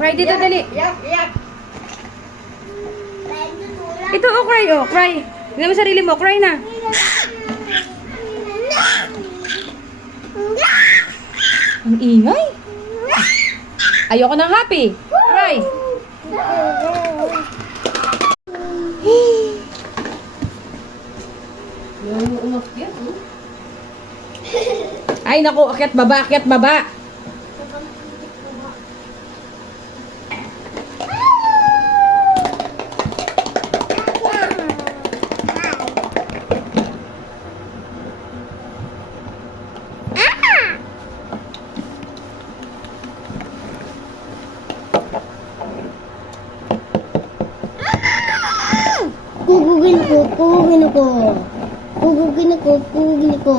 Cry dito, dali. Yak, yak. Ito, oh, cry, oh, cry. Tingnan mo sarili mo, cry na. Ang ingay. Ayoko ng happy. Cry. Ay, naku, akyat baba, akyat baba. Pugugin ako. Pugugin ako.